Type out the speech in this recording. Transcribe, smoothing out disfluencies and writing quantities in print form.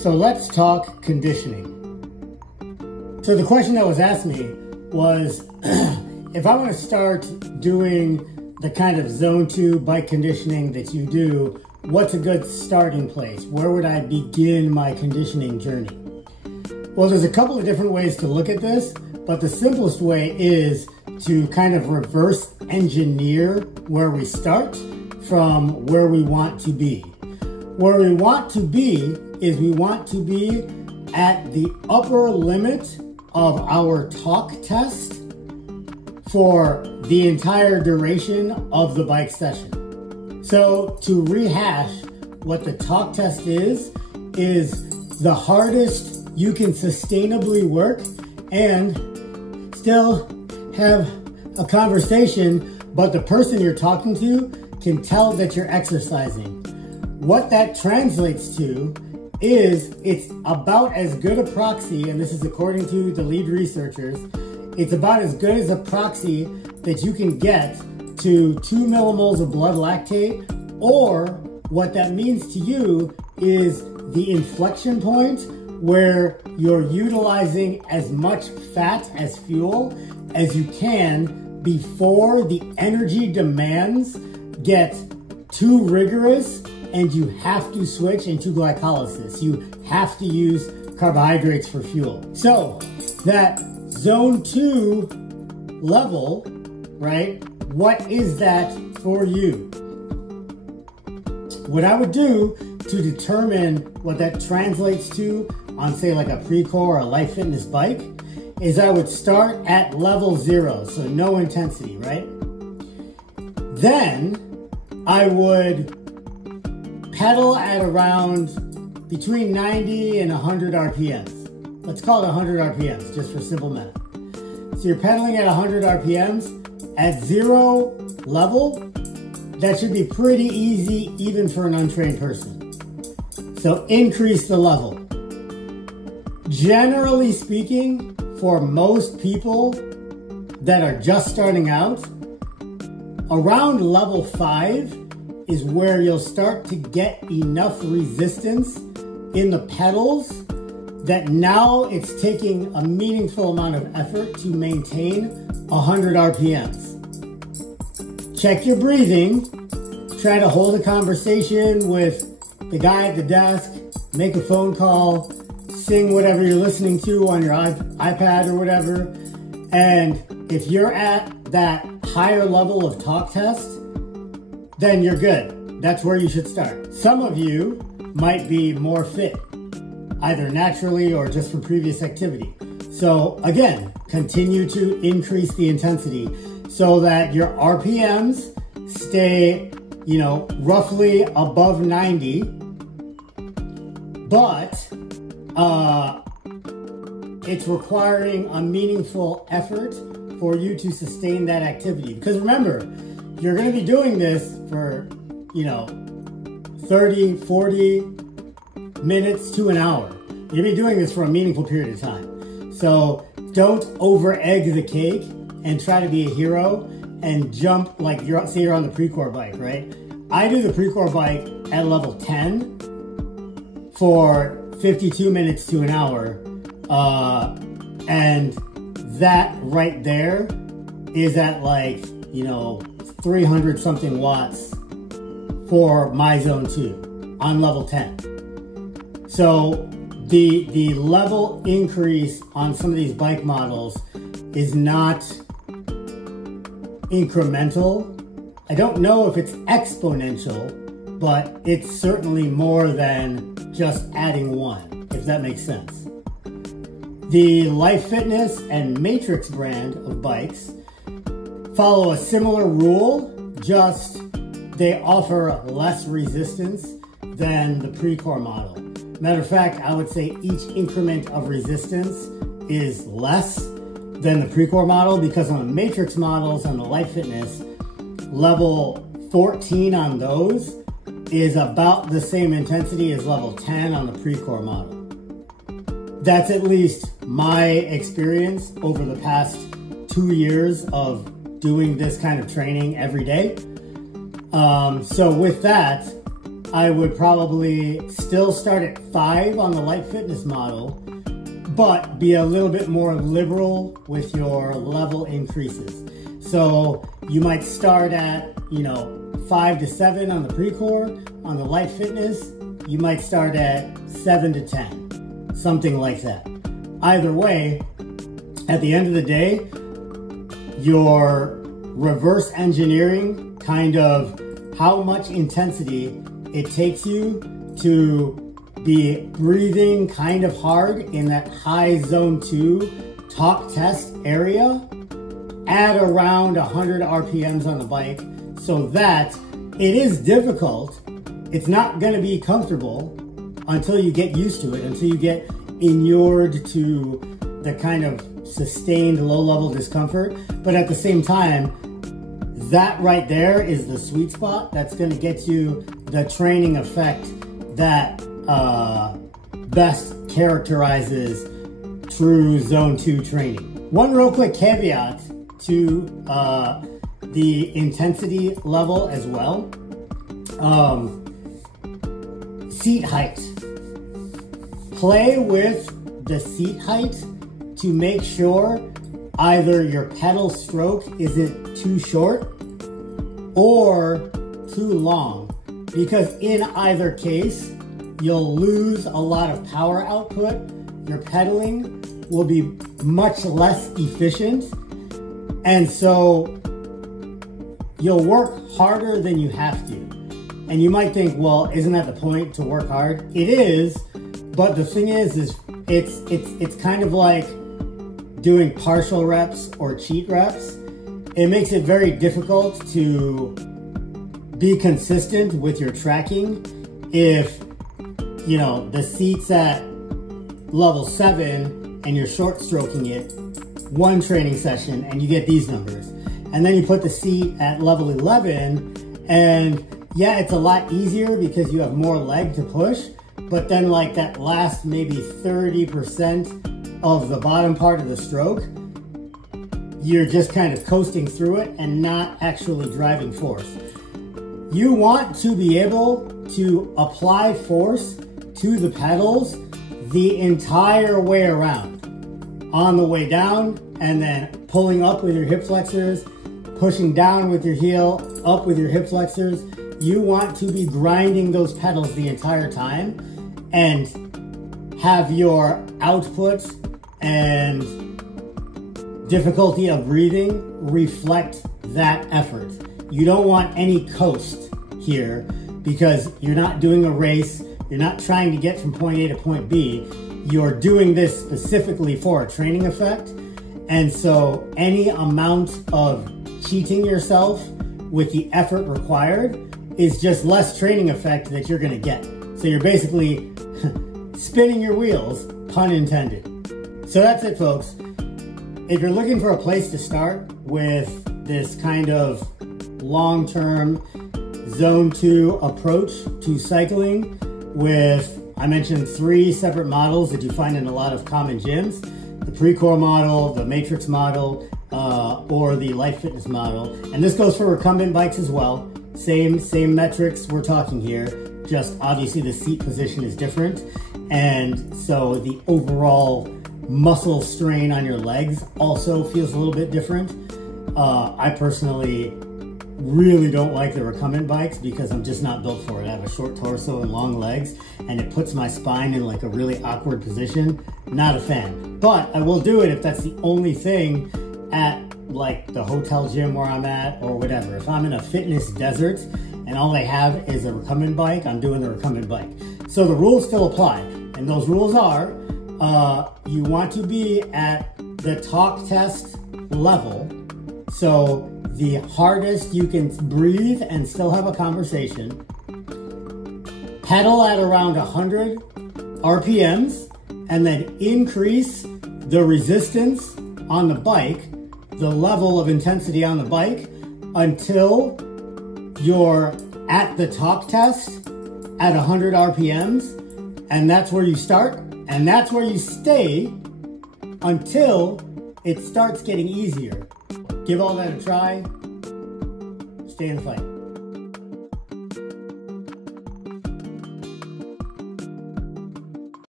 So let's talk conditioning. So the question that was asked me was, if I want to start doing the kind of Zone 2 bike conditioning that you do, what's a good starting place? Where would I begin my conditioning journey? Well, there's a couple of different ways to look at this, but the simplest way is to kind of reverse engineer where we start from where we want to be. Where we want to be is we want to be at the upper limit of our talk test for the entire duration of the bike session. So to rehash, what the talk test is the hardest you can sustainably work and still have a conversation, but the person you're talking to can tell that you're exercising. What that translates to is it's about as good a proxy, and this is according to the lead researchers, it's about as good as a proxy that you can get to 2 millimoles of blood lactate, or what that means to you is the inflection point where you're utilizing as much fat as fuel as you can before the energy demands get too rigorous and you have to switch into glycolysis. You have to use carbohydrates for fuel. So that Zone 2 level, right? What is that for you? What I would do to determine what that translates to on, say, like a Precor or a Life Fitness bike is I would start at level 0, so no intensity, right? Then I would pedal at around between 90 and 100 RPMs. Let's call it 100 RPMs, just for simple math. So you're pedaling at 100 RPMs. At 0 level, that should be pretty easy even for an untrained person. So increase the level. Generally speaking, for most people that are just starting out, around level 5 is where you'll start to get enough resistance in the pedals that now it's taking a meaningful amount of effort to maintain 100 RPMs. Check your breathing, try to hold a conversation with the guy at the desk, make a phone call, sing whatever you're listening to on your iPad or whatever. And if you're at that higher level of talk test, then you're good. That's where you should start. Some of you might be more fit, either naturally or just from previous activity. So again, continue to increase the intensity so that your RPMs stay, roughly above 90, but it's requiring a meaningful effort for you to sustain that activity. Because remember, you're going to be doing this for, 30, 40 minutes to an hour. You're going to be doing this for a meaningful period of time. So don't over-egg the cake and try to be a hero and jump like say you're on the Precor bike, right? I do the Precor bike at level 10 for 52 minutes to an hour. And that right there is at 300 something watts for my Zone 2 on level 10. So the level increase on some of these bike models is not incremental. I don't know if it's exponential, but it's certainly more than just adding 1, if that makes sense. The Life Fitness and Matrix brand of bikes follow a similar rule, just they offer less resistance than the Precor model. Matter of fact, I would say each increment of resistance is less than the Precor model, because on the Matrix models, on the Life Fitness, level 14 on those is about the same intensity as level 10 on the Precor model. That's at least my experience over the past 2 years of doing this kind of training every day. So with that, I would probably still start at 5 on the light fitness model, but be a little bit more liberal with your level increases. So you might start at, 5 to 7 on the pre-core. On the light fitness, you might start at 7 to 10, something like that. Either way, at the end of the day, you're reverse engineering kind of how much intensity it takes you to be breathing kind of hard in that high zone 2 talk test area at around 100 RPMs on the bike, so that it is difficult. It's not going to be comfortable until you get used to it, until you get inured to the kind of sustained low-level discomfort. But at the same time, that right there is the sweet spot that's going to get you the training effect that best characterizes true Zone 2 training. One real quick caveat to the intensity level as well. Seat height. Play with the seat height to make sure either your pedal stroke isn't too short or too long, because in either case, you'll lose a lot of power output. Your pedaling will be much less efficient, and so you'll work harder than you have to. And you might think, well, isn't that the point, to work hard? It is, but the thing is it's kind of like doing partial reps or cheat reps. It makes it very difficult to be consistent with your tracking if, the seat's at level 7 and you're short stroking it one training session and you get these numbers. And then you put the seat at level 11 and yeah, it's a lot easier because you have more leg to push, but then like that last maybe 30% of the bottom part of the stroke, you're just kind of coasting through it and not actually driving force. You want to be able to apply force to the pedals the entire way around. On the way down, and then pulling up with your hip flexors, pushing down with your heel, up with your hip flexors. You want to be grinding those pedals the entire time and have your output and difficulty of breathing reflect that effort. You don't want any coast here because you're not doing a race. You're not trying to get from point A to point B. You're doing this specifically for a training effect. And so any amount of cheating yourself with the effort required is just less training effect that you're gonna get. So you're basically spinning your wheels, pun intended. So that's it, folks. If you're looking for a place to start with this kind of long-term Zone 2 approach to cycling with, I mentioned 3 separate models that you find in a lot of common gyms: the pre-core model, the matrix model, or the light fitness model. And this goes for recumbent bikes as well. Same metrics we're talking here, just obviously the seat position is different. And so the overall muscle strain on your legs also feels a little bit different. I personally really don't like the recumbent bikes because I'm just not built for it. I have a short torso and long legs, and it puts my spine in like a really awkward position. Not a fan, but I will do it if that's the only thing at like the hotel gym where I'm at or whatever. If I'm in a fitness desert and all they have is a recumbent bike, I'm doing the recumbent bike. So the rules still apply, and those rules are, you want to be at the talk test level. So the hardest you can breathe and still have a conversation. Pedal at around 100 RPMs and then increase the resistance on the bike, the level of intensity on the bike, until you're at the talk test at 100 RPMs. And that's where you start, and that's where you stay until it starts getting easier. Give all that a try. Stay in the fight.